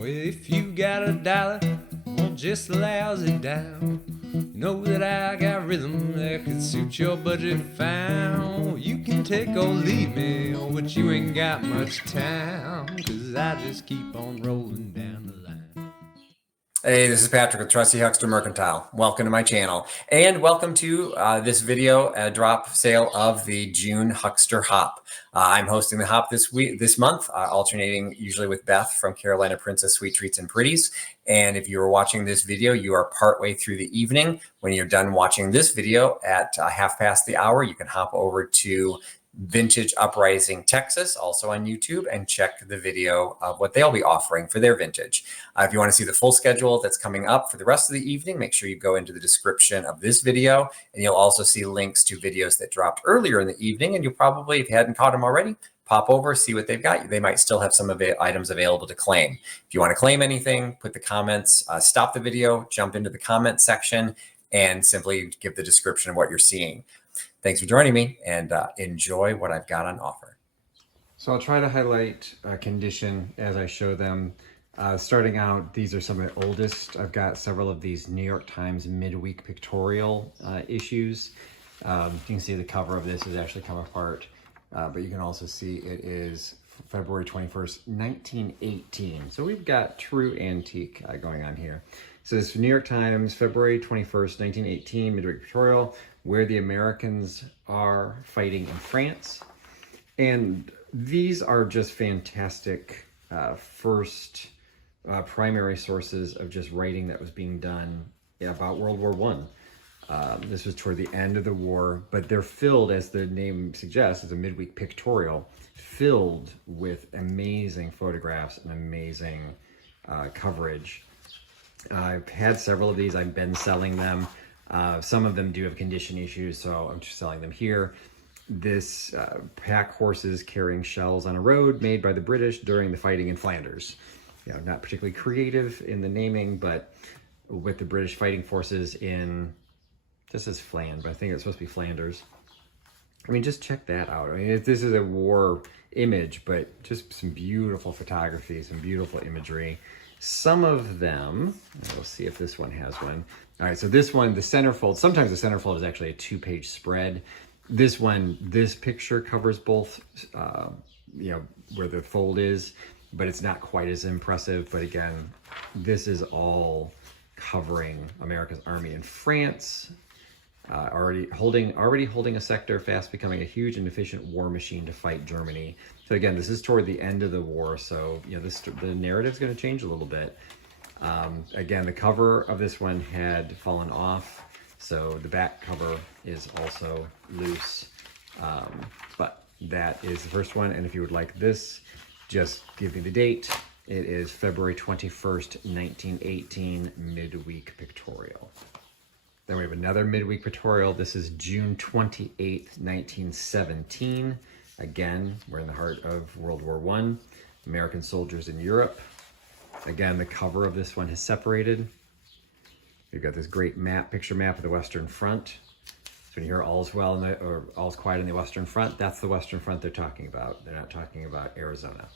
Well, if you got a dollar, well, just lousy down. You know that I got rhythm that could suit your budget fine. You can take or leave me, but you ain't got much time, 'cause I just keep on rolling down the line. Hey, this is Patrick with Trusty Huckster Mercantile. Welcome to my channel, and welcome to this video drop sale of the June Huckster Hop. I'm hosting the hop this month, alternating usually with Beth from Carolina Princess Sweet Treats and Pretties. And if you are watching this video, you are partway through the evening. When you're done watching this video at half past the hour, you can hop over to Vintage Uprising Texas, also on YouTube, and check the video of what they'll be offering for their vintage. If you want to see the full schedule that's coming up for the rest of the evening, make sure you go into the description of this video, and you'll also see links to videos that dropped earlier in the evening. And you'll probably, if you hadn't caught them already, pop over, see what they've got. They might still have some items available to claim. If you want to claim anything, put the comments, stop the video, jump into the comment section, and simply give the description of what you're seeing. Thanks for joining me, and enjoy what I've got on offer. So I'll try to highlight condition as I show them. Starting out, these are some of the oldest. I've got several of these New York Times midweek pictorial issues. You can see the cover of this has actually come apart, but you can also see it is February 21st, 1918. So we've got true antique going on here. So this is New York Times, February 21st, 1918, midweek pictorial, where the Americans are fighting in France. And these are just fantastic first primary sources of just writing that was being done about World War I. This was toward the end of the war, but they're filled, as the name suggests, as a midweek pictorial, filled with amazing photographs and amazing coverage. I've had several of these. I've been selling them. Some of them do have condition issues, so I'm just selling them here. This pack horses carrying shells on a road made by the British during the fighting in Flanders. You know, not particularly creative in the naming, but with the British fighting forces in, this is Flanders, but I think it's supposed to be Flanders. I mean, just check that out. I mean, this is a war image, but just some beautiful photography, some beautiful imagery. Some of them, we'll see if this one has one. All right, so this one, the centerfold, sometimes the centerfold is actually a two-page spread. This one, this picture covers both, you know, where the fold is, but it's not quite as impressive. But again, this is all covering America's army in France, already holding a sector, fast becoming a huge and efficient war machine to fight Germany. So again, this is toward the end of the war, so you know the narrative's going to change a little bit. Again, the cover of this one had fallen off, so the back cover is also loose. But that is the first one, and if you would like this, just give me the date. It is February 21st, 1918, midweek pictorial. Then we have another midweek pictorial. This is June 28th, 1917. Again, we're in the heart of World War I. American soldiers in Europe. Again, the cover of this one has separated. We've got this great map, picture map of the Western Front. So when you hear all's well or all's quiet on the Western Front, that's the Western Front they're talking about. They're not talking about Arizona.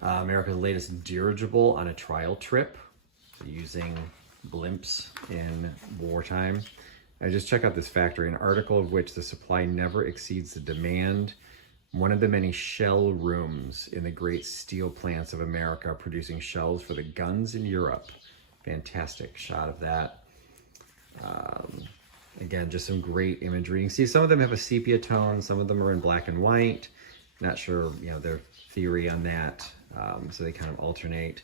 America's latest dirigible on a trial trip, using blimps in wartime. I just check out this factory, an article of which the supply never exceeds the demand. One of the many shell rooms in the great steel plants of America, producing shells for the guns in Europe. Fantastic shot of that. Again, just some great imagery. You can see some of them have a sepia tone, some of them are in black and white. Not sure, you know, their theory on that. So they kind of alternate.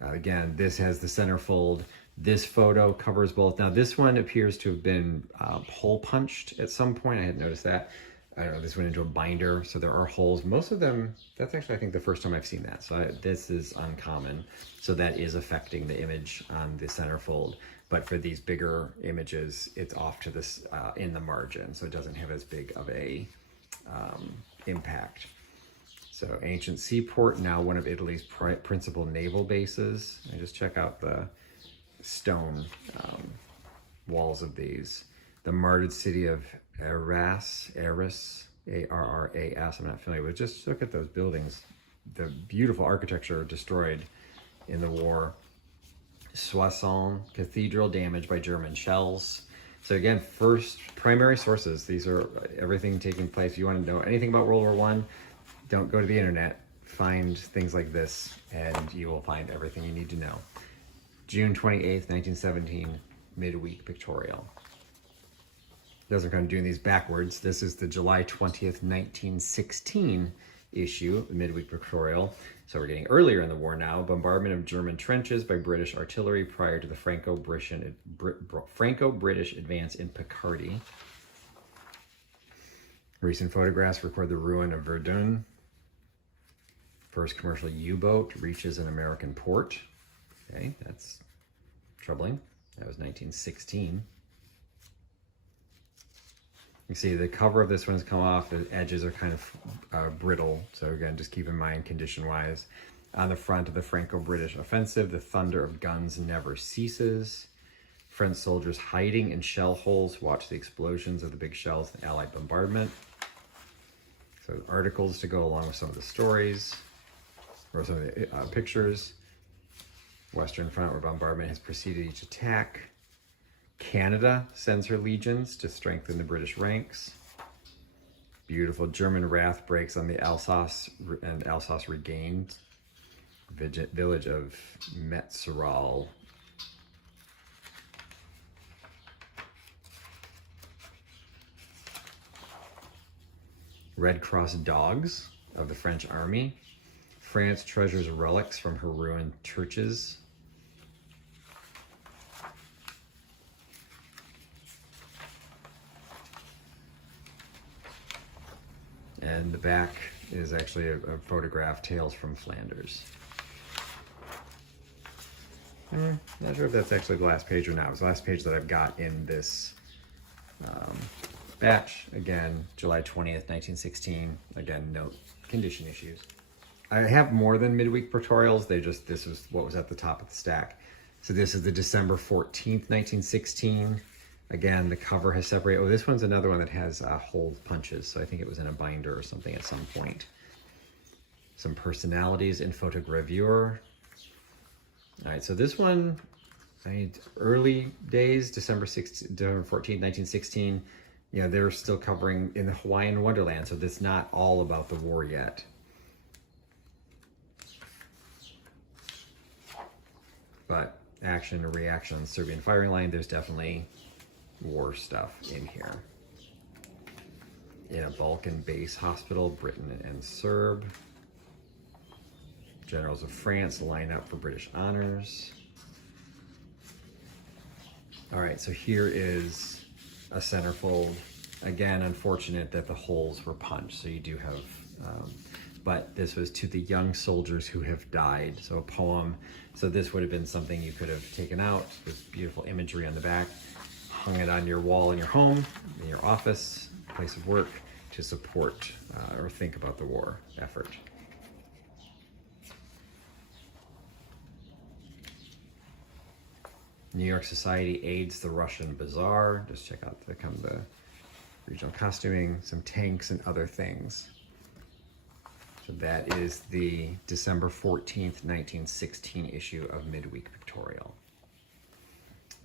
Again, this has the centerfold. This photo covers both. Now, this one appears to have been hole punched at some point. I hadn't noticed that. I don't know, this went into a binder, so there are holes. Most of them, that's actually, I think, the first time I've seen that. So this is uncommon. So that is affecting the image on the centerfold. But for these bigger images, it's off to this in the margin, so it doesn't have as big of a impact. So ancient seaport, now one of Italy's principal naval bases. I just check out the stone walls of these. The martyred city of Arras, A-R-R-A-S, I'm not familiar with. Just look at those buildings. The beautiful architecture destroyed. in the war. Soissons Cathedral damaged by German shells. So again, first primary sources. These are everything taking place. If you want to know anything about World War I, don't go to the internet. Find things like this and you will find everything you need to know. June 28th, 1917, midweek pictorial. Those are kind of doing these backwards. This is the July 20th, 1916 issue, the midweek pictorial. So we're getting earlier in the war now. Bombardment of German trenches by British artillery prior to the Franco-British advance in Picardy. Recent photographs record the ruin of Verdun. First commercial U-boat reaches an American port. Okay, that's troubling. That was 1916. You see the cover of this one has come off. The edges are kind of brittle. So again, just keep in mind condition-wise. On the front of the Franco-British offensive, the thunder of guns never ceases. French soldiers hiding in shell holes watch the explosions of the big shells in Allied bombardment. So articles to go along with some of the stories, or some of the pictures. Western Front, where bombardment has preceded each attack. Canada sends her legions to strengthen the British ranks. Beautiful German wrath breaks on the Alsace and Alsace regained village of Metzeral. Red Cross dogs of the French army. France treasures relics from her ruined churches. And the back is actually a photograph, Tales from Flanders. Not sure if that's actually the last page or not. It was the last page that I've got in this batch. Again, July 20th, 1916. Again, note condition issues. I have more than midweek pictorials. This was what was at the top of the stack. So this is the December 14th, 1916. Again, the cover has separated. Oh, this one's another one that has hole punches. So I think it was in a binder or something at some point. Some personalities in photogravure. All right, so this one, early days, December 14th, 1916. You know, they're still covering in the Hawaiian Wonderland. So this is not all about the war yet. But action and reaction on the Serbian firing line, there's definitely war stuff in here. In a Balkan base hospital, Britain and Serb. Generals of France line up for British honors. All right, so here is a centerfold. Again, unfortunate that the holes were punched, so you do have, but this was to the young soldiers who have died, so a poem. So this would have been something you could have taken out with beautiful imagery on the back, hung it on your wall in your home, in your office, place of work, to support or think about the war effort. New York Society aids the Russian Bazaar. Just check out the regional costuming, some tanks and other things. So that is the December 14th, 1916 issue of Midweek Pictorial.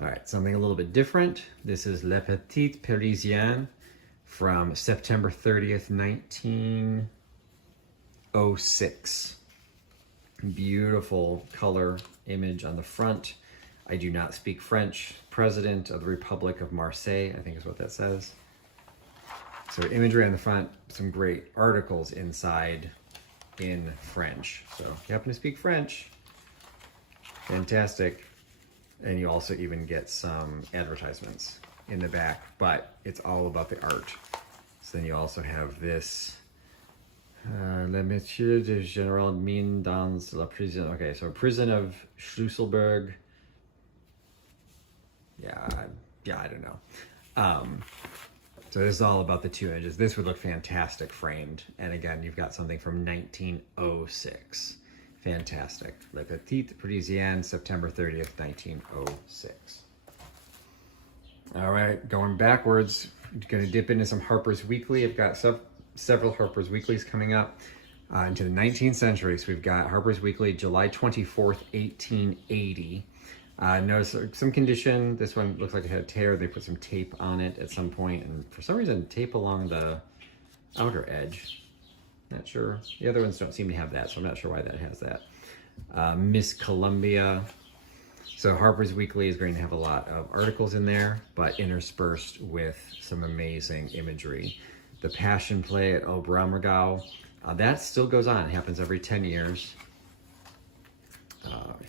All right, something a little bit different. This is Le Petit Parisien from September 30th, 1906. Beautiful color image on the front. I do not speak French. President of the Republic of Marseille, I think is what that says. So imagery on the front, some great articles inside in French. So if you happen to speak French, fantastic. And you also even get some advertisements in the back, but it's all about the art. So then you also have this, Le Métier de Général Mine dans la Prison. Okay, so prison of Schlüsselburg. Yeah, I don't know. So this is all about the two images. This would look fantastic framed. And again, you've got something from 1906. Fantastic. Le Petit Parisien, September 30th, 1906. All right, going backwards, going to dip into some Harper's Weekly. I've got several Harper's Weeklies coming up. into the 19th century. So we've got Harper's Weekly, July 24th, 1880. Notice some condition. This one looks like it had a tear. They put some tape on it at some point, and for some reason, tape along the outer edge. Not sure. The other ones don't seem to have that, so I'm not sure why that has that. Miss Columbia. So Harper's Weekly is going to have a lot of articles in there, but interspersed with some amazing imagery. The Passion Play at Oberammergau, that still goes on. It happens every 10 years.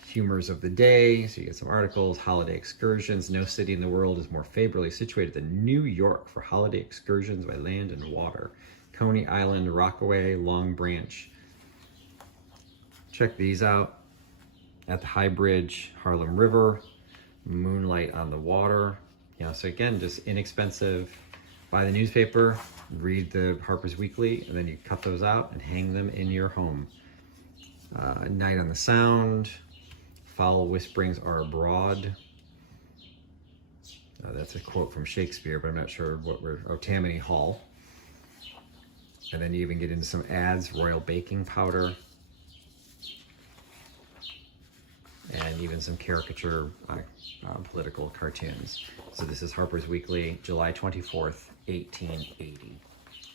Humors of the day, so you get some articles. Holiday excursions. No city in the world is more favorably situated than New York for holiday excursions by land and water. Coney Island, Rockaway, Long Branch. Check these out. At the High Bridge, Harlem River, Moonlight on the Water. You know, so again, just inexpensive. Buy the newspaper, read the Harper's Weekly, and then you cut those out and hang them in your home. Night on the Sound, Foul Whisperings Are Abroad. That's a quote from Shakespeare, but I'm not sure what Tammany Hall. And then you even get into some ads, Royal Baking Powder. And even some caricature political cartoons. So this is Harper's Weekly, July 24th, 1880.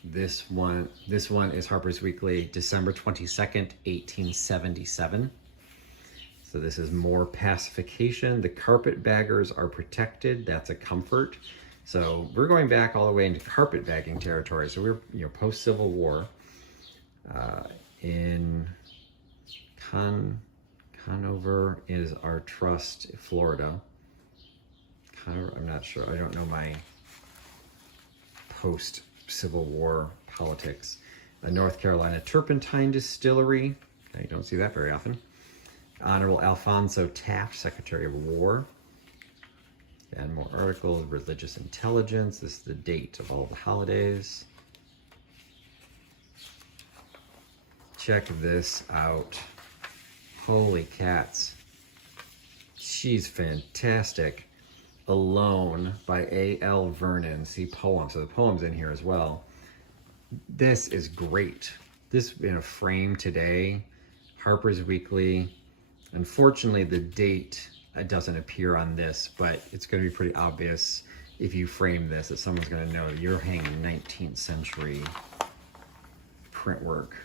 This one is Harper's Weekly, December 22nd, 1877. So this is more pacification. The carpetbaggers are protected. That's a comfort. So we're going back all the way into carpetbagging territory. So we're post-Civil War in Conover is our trust, Florida. Conover, I'm not sure. I don't know my post-Civil War politics. North Carolina Turpentine Distillery. Okay, you don't see that very often. Honorable Alfonso Taft, Secretary of War. And more articles, religious intelligence. This is the date of all the holidays. Check this out. Holy cats. She's fantastic. Alone by A.L. Vernon. See poems. So the poem's in here as well. This is great. This in a frame today. Harper's Weekly. Unfortunately, the date doesn't appear on this, but it's going to be pretty obvious if you frame this that someone's going to know you're hanging 19th century print work.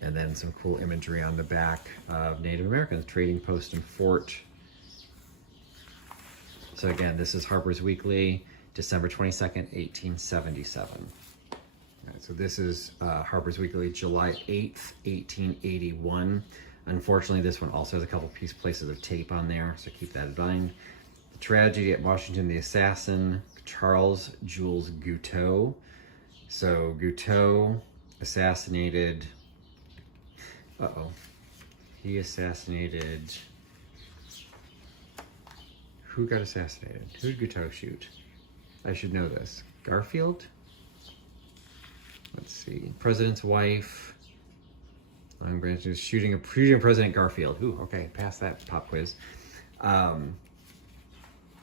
And then some cool imagery on the back of Native Americans, trading post and fort. So again, this is Harper's Weekly, December 22nd, 1877. All right, so this is Harper's Weekly, July 8th, 1881. Unfortunately, this one also has a couple places of tape on there, so keep that in mind. The Tragedy at Washington, the Assassin, Charles Jules Guiteau. So Guiteau assassinated... He assassinated... Who got assassinated? Who did Guiteau shoot? I should know this. Garfield? Let's see. President's wife. Long Branch is shooting President Garfield. Ooh, okay. Pass that pop quiz.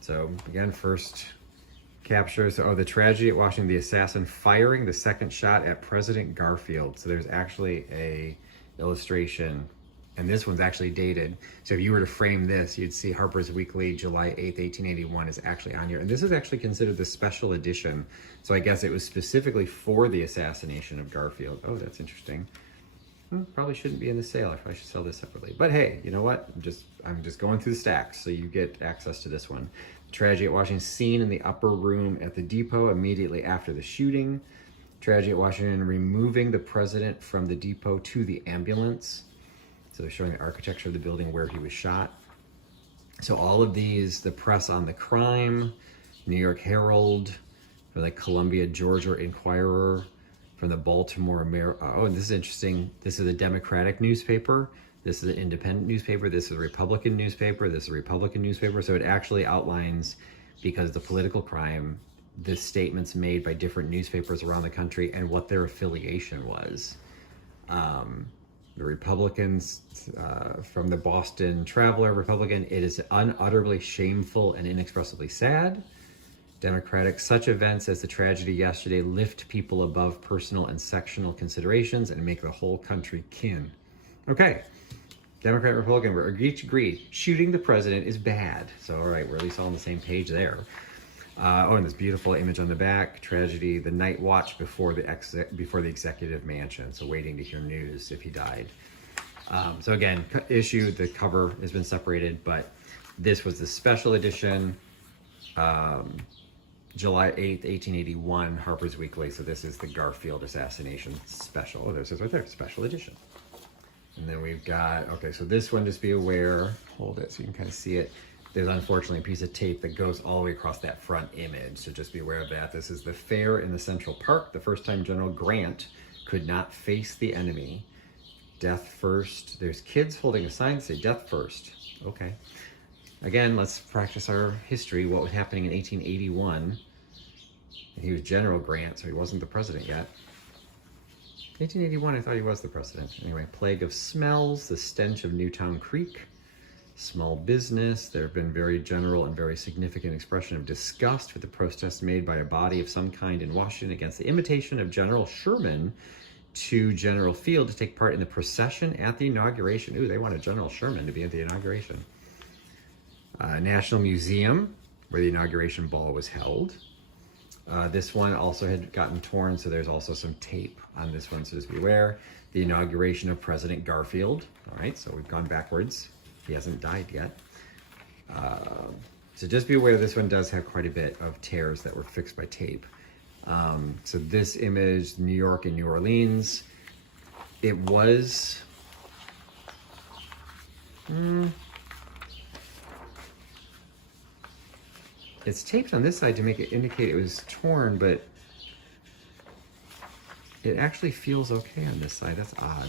So, again, first capture. So, the Tragedy at Washington, the assassin firing the second shot at President Garfield. So, there's actually a illustration, and this one's actually dated. So if you were to frame this, you'd see Harper's Weekly, July 8th, 1881 is actually on here. And this is actually considered the special edition. So I guess it was specifically for the assassination of Garfield. Oh, that's interesting. Probably shouldn't be in the sale. I probably should sell this separately. But hey, you know what? I'm just going through the stacks, so you get access to this one. Tragedy at Washington, scene in the upper room at the depot immediately after the shooting. Tragedy at Washington, removing the president from the depot to the ambulance. So they're showing the architecture of the building where he was shot. So all of these, the press on the crime, New York Herald, from the Columbia, Georgia Inquirer, from the Baltimore and this is interesting. This is a Democratic newspaper. This is an independent newspaper. This is a Republican newspaper. This is a Republican newspaper. So it actually outlines, because the political crime, the statements made by different newspapers around the country and what their affiliation was. The Republicans, from the Boston Traveler, Republican, it is unutterably shameful and inexpressibly sad. Democratic, such events as the tragedy yesterday lift people above personal and sectional considerations and make the whole country kin. Okay, Democrat, Republican, we're each agreed. Shooting the president is bad. So, all right, we're at least all on the same page there. And this beautiful image on the back, tragedy, the night watch before the executive mansion. So waiting to hear news if he died. So again, issue, the cover has been separated, but this was the special edition, July 8th, 1881, Harper's Weekly. So this is the Garfield assassination special. Oh, this is right there, special edition. And then we've got, okay, so this one, just be aware, hold it so you can kind of see it. There's unfortunately a piece of tape that goes all the way across that front image, so just be aware of that. This is the fair in the Central Park, the first time General Grant could not face the enemy. Death first. There's kids holding a sign that say death first. Okay. Again, let's practice our history. What was happening in 1881? He was General Grant, so he wasn't the president yet. 1881, I thought he was the president. Anyway, plague of smells, the stench of Newtown Creek. Small business, there have been very general and very significant expression of disgust with the protests made by a body of some kind in Washington against the invitation of General Sherman to General Field to take part in the procession at the inauguration. Ooh, they wanted General Sherman to be at the inauguration. National Museum, where the inauguration ball was held. This one also had gotten torn, so there's also some tape on this one, so just beware. The inauguration of President Garfield. All right, so we've gone backwards. He hasn't died yet. So just be aware this one does have quite a bit of tears that were fixed by tape. So this image, New York and New Orleans, it was... It's taped on this side to make it indicate it was torn, but it actually feels okay on this side. That's odd.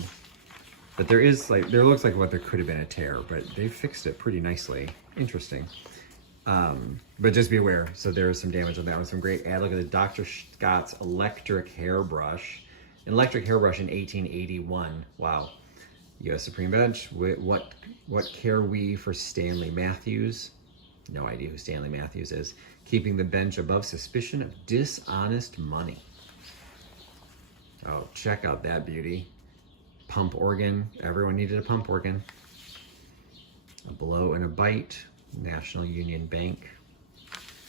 But there looks like what there could have been a tear, but they fixed it pretty nicely. Interesting. But just be aware. So there is some damage on that one. Some great ad. Look at the Dr. Scott's electric hairbrush. An electric hairbrush in 1881. Wow. U.S. Supreme Bench. What care we for Stanley Matthews? No idea who Stanley Matthews is. Keeping the bench above suspicion of dishonest money. Oh, check out that beauty. Pump organ. Everyone needed a pump organ. A blow and a bite. National Union Bank.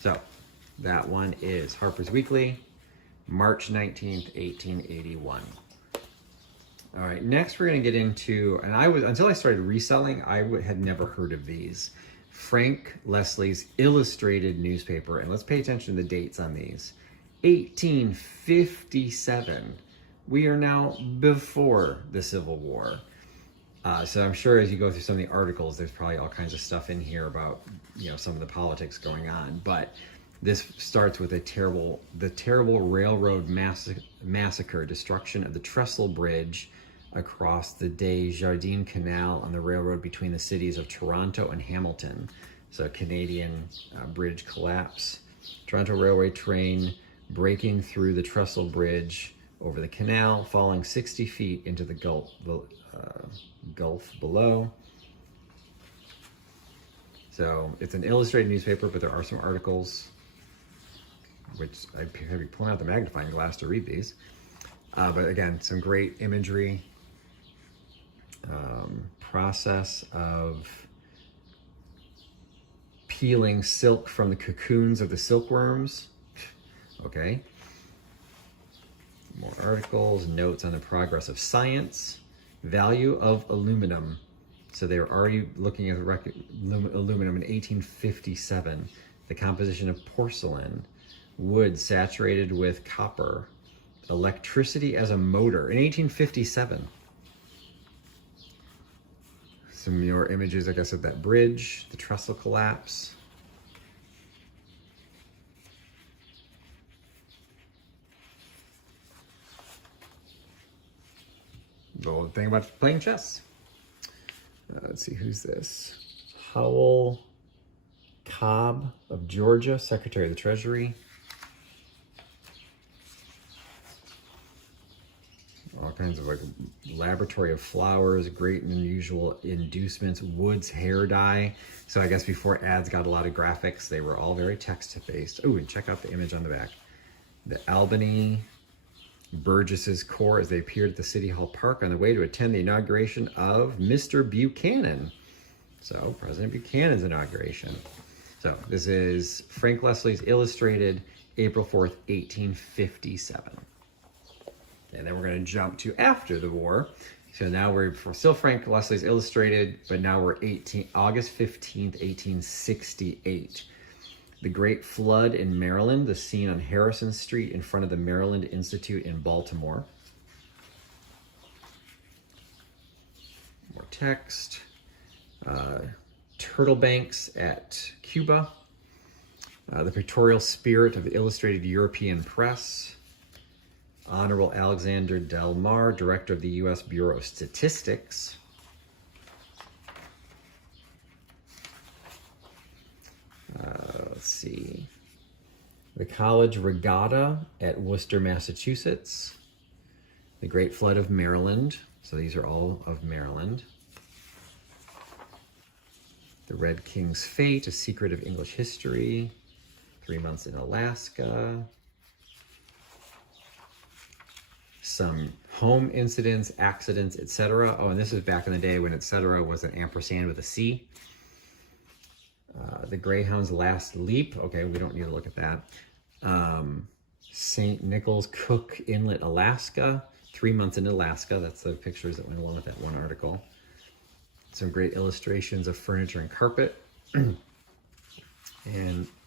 So that one is Harper's Weekly, March 19th, 1881. All right, next we're going to get into, and until I started reselling, I had never heard of these. Frank Leslie's illustrated newspaper, and let's pay attention to the dates on these. 1857. We are now before the Civil War. So I'm sure as you go through some of the articles, there's probably all kinds of stuff in here about, some of the politics going on. But this starts with the terrible railroad massacre, destruction of the Trestle Bridge across the Desjardins Canal on the railroad between the cities of Toronto and Hamilton. So Canadian bridge collapse. Toronto railway train breaking through the Trestle Bridge over the canal, falling 60 feet into the gulf below. So it's an illustrated newspaper, but there are some articles, which I'd be pulling out the magnifying glass to read these. But again, some great imagery. Process of peeling silk from the cocoons of the silkworms. Okay. More articles, notes on the progress of science, value of aluminum. So they were already looking at aluminum in 1857. The composition of porcelain, wood saturated with copper, electricity as a motor in 1857. Some more images, I guess, of that bridge, the trestle collapse. The old thing about playing chess. Let's see, who's this? Howell Cobb of Georgia, Secretary of the Treasury. all kinds of like laboratory of flowers, great and unusual inducements, Wood's hair dye. So I guess before ads got a lot of graphics, they were all very text-based. Oh, and check out the image on the back. The Albany Burgess's Corps as they appeared at the City Hall Park on the way to attend the inauguration of Mr. Buchanan. So President Buchanan's inauguration. So this is Frank Leslie's illustrated April 4th, 1857. And then we're going to jump to after the war. So now we're still Frank Leslie's illustrated, but now we're August 15th, 1868. The Great Flood in Maryland, the scene on Harrison Street in front of the Maryland Institute in Baltimore. More text. Turtle Banks at Cuba. The pictorial spirit of the Illustrated European Press. Honorable Alexander Del Mar, Director of the U.S. Bureau of Statistics. Let's see. The College Regatta at Worcester, Massachusetts. The Great Flood of Maryland. So these are all of Maryland. The Red King's Fate, A Secret of English History. 3 Months in Alaska. Some home incidents, accidents, etc. Oh, and this is back in the day when etc. was an ampersand with a C. The Greyhound's Last Leap. Okay, we don't need to look at that. St. Nicholas Cook Inlet, Alaska. 3 months in Alaska. That's the pictures that went along with that one article. Some great illustrations of furniture and carpet. And,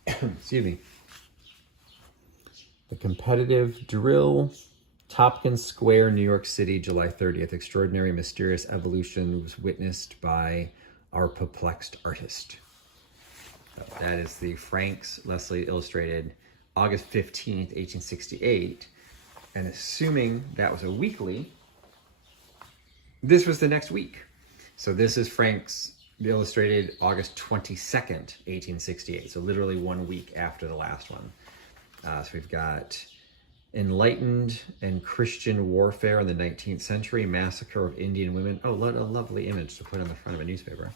excuse me. The Competitive Drill. Tompkins Square, New York City, July 30th. Extraordinary mysterious evolution was witnessed by our perplexed artist. That is the Frank Leslie illustrated August 15th, 1868. And assuming that was a weekly, this was the next week. So this is Frank's illustrated August 22nd, 1868. So literally 1 week after the last one. So we've got Enlightened and Christian Warfare in the 19th Century, Massacre of Indian Women. Oh, what a lovely image to put on the front of a newspaper.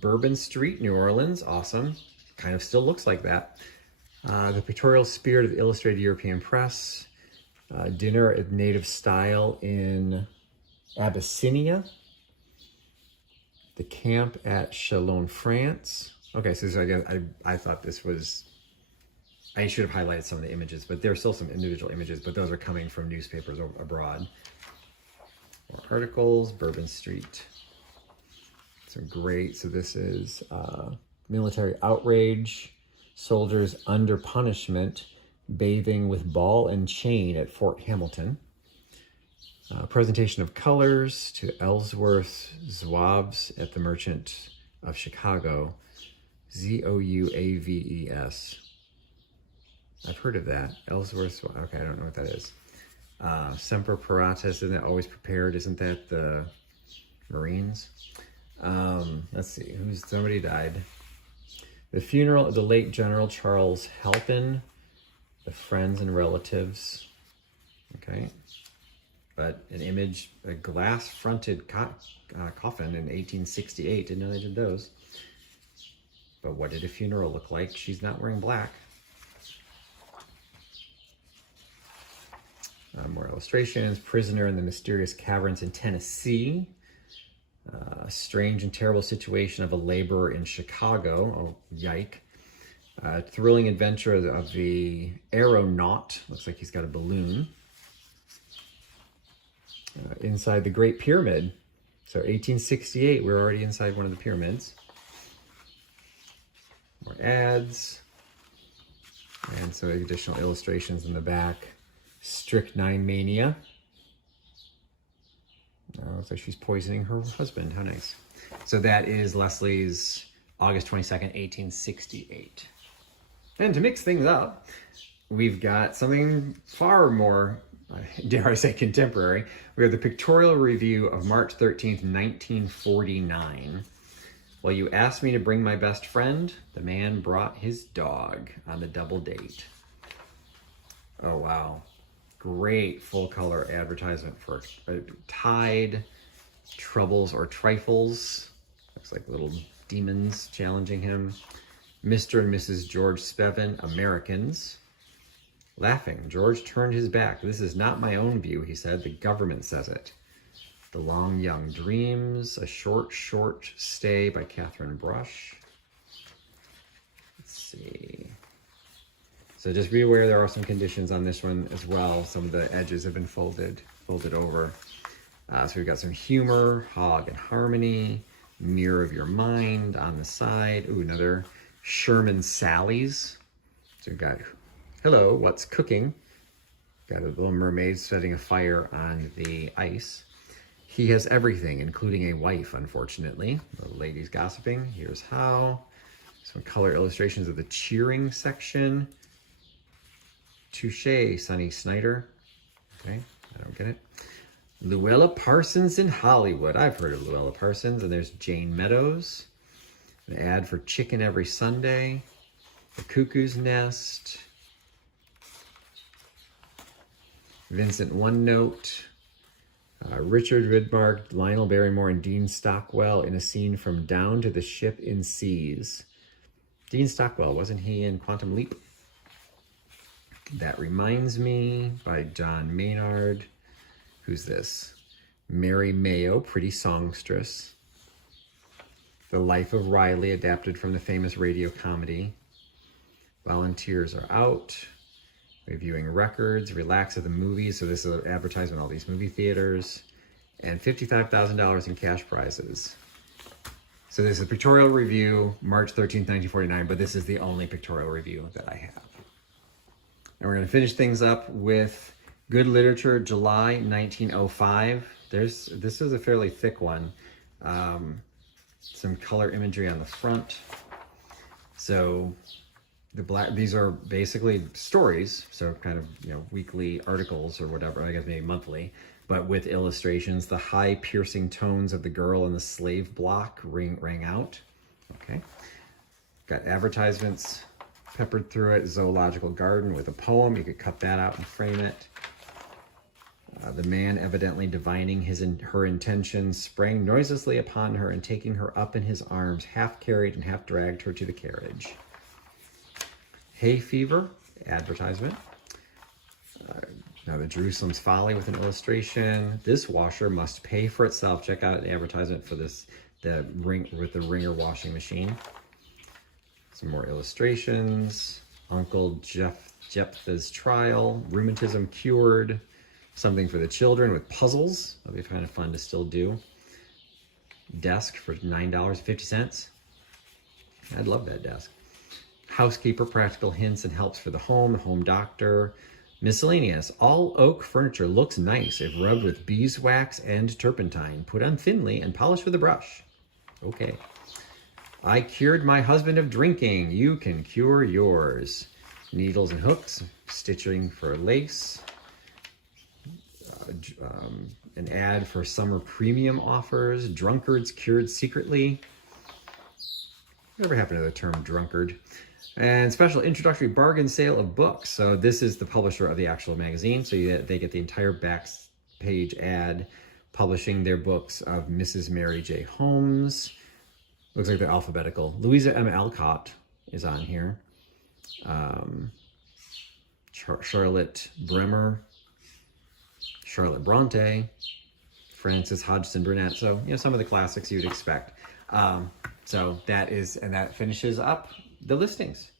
Bourbon Street, New Orleans, awesome. Kind of still looks like that. The Pictorial Spirit of the Illustrated European Press. Dinner at Native Style in Abyssinia. The Camp at Chalon, France. Okay, so I thought this was, I should have highlighted some of the images, but there are still some individual images, but those are coming from newspapers abroad. More articles, Bourbon Street. So great, so this is military outrage, soldiers under punishment, bathing with ball and chain at Fort Hamilton. Presentation of colors to Ellsworth Zouaves at the Merchant of Chicago. Zouaves. I've heard of that. Ellsworth, okay, I don't know what that is. Semper Paratus, isn't that always prepared? Isn't that the Marines? Let's see, somebody died. The funeral of the late General Charles Halpin, the friends and relatives. Okay. But an image, a glass-fronted coffin in 1868. Didn't know they did those. But what did a funeral look like? She's not wearing black. More illustrations. Prisoner in the mysterious caverns in Tennessee. Strange and terrible situation of a laborer in Chicago. Oh, yike. Thrilling adventure of the aeronaut. Looks like he's got a balloon. Inside the Great Pyramid. So 1868, we're already inside one of the pyramids. More ads. And some additional illustrations in the back. Strychnine Mania. Looks like she's poisoning her husband. How nice. So that is Leslie's August 22nd, 1868. And to mix things up, we've got something far more, dare I say, contemporary. We have the Pictorial Review of March 13th, 1949. Well, you asked me to bring my best friend. The man brought his dog on the double date. Oh, wow. Great full color advertisement for Tide, Troubles or Trifles. Looks like little demons challenging him. Mr. and Mrs. George Spevin, Americans. Laughing, George turned his back. This is not my own view, he said. The government says it. The Long Young Dreams, A Short, Short Stay by Catherine Brush. Let's see. So just be aware there are some conditions on this one as well. Some of the edges have been folded over. So we've got some humor, Hog and Harmony, Mirror of Your Mind on the side. Ooh, another Sherman Sally's. So we've got Hello, What's Cooking? Got a little mermaid setting a fire on the ice. He has everything, including a wife, unfortunately. The ladies gossiping. Here's how. Some color illustrations of the cheering section. Touche, Sonny Snyder. Okay, I don't get it. Luella Parsons in Hollywood. I've heard of Luella Parsons. And there's Jane Meadows. An ad for Chicken Every Sunday. The Cuckoo's Nest. Vincent One Note. Richard Widmark, Lionel Barrymore, and Dean Stockwell in a scene from Down to the Ship in Seas. Dean Stockwell, wasn't he in Quantum Leap? That Reminds Me by John Maynard. Who's this? Mary Mayo, Pretty Songstress. The Life of Riley, adapted from the famous radio comedy. Volunteers Are Out. Reviewing Records, Relax at the Movies. So this is an advertisement, all these movie theaters. And $55,000 in cash prizes. So this is a pictorial review, March 13th, 1949, but this is the only pictorial review that I have. And we're going to finish things up with Good Literature, July 1905. This is a fairly thick one. Some color imagery on the front. So these are basically stories, so kind of, weekly articles or whatever, I guess maybe monthly, but with illustrations. The high piercing tones of the girl in the slave block rang out. Okay. Got advertisements peppered through it. Zoological Garden with a poem. You could cut that out and frame it. The man, evidently divining her intentions, sprang noiselessly upon her and, taking her up in his arms, half carried and half dragged her to the carriage. Hay Fever advertisement. Now the Jerusalem's Folly with an illustration. This washer must pay for itself. Check out the advertisement for this, the Ringer washing machine. Some more illustrations. Uncle Jephthah's Trial. Rheumatism Cured. Something for the children with puzzles. That'll be kind of fun to still do. Desk for $9.50. I'd love that desk. Housekeeper, practical hints and helps for the home doctor. Miscellaneous, all oak furniture looks nice if rubbed with beeswax and turpentine. Put on thinly and polish with a brush. Okay. I cured my husband of drinking. You can cure yours. Needles and hooks, stitching for lace. An ad for summer premium offers. Drunkards cured secretly. Whatever happened to the term drunkard? And special introductory bargain sale of books. So this is the publisher of the actual magazine. So they get the entire back page ad publishing their books of Mrs. Mary J. Holmes. Looks like they're alphabetical. Louisa M. Alcott is on here. Charlotte Bremer. Charlotte Bronte. Frances Hodgson Burnett. So, some of the classics you'd expect. So that finishes up the listings.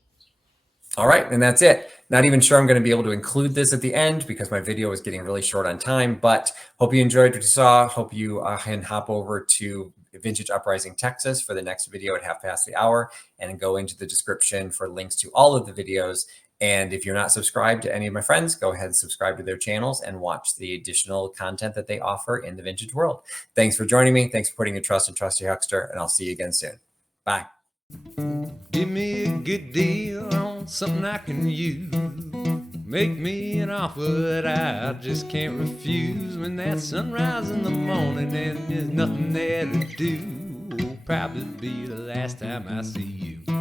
All right, and that's it. Not even sure I'm going to be able to include this at the end because my video is getting really short on time, but hope you enjoyed what you saw. Hope you can hop over to Vintage Uprising Texas for the next video at 1:30 and go into the description for links to all of the videos. And if you're not subscribed to any of my friends, go ahead and subscribe to their channels and watch the additional content that they offer in the vintage world. Thanks for joining me. Thanks for putting your trust in Trusty Huckster, and I'll see you again soon. Bye. Give me a good deal on something I can use. Make me an offer that I just can't refuse. When that sunrise in the morning and there's nothing there to do. probably be the last time I see you.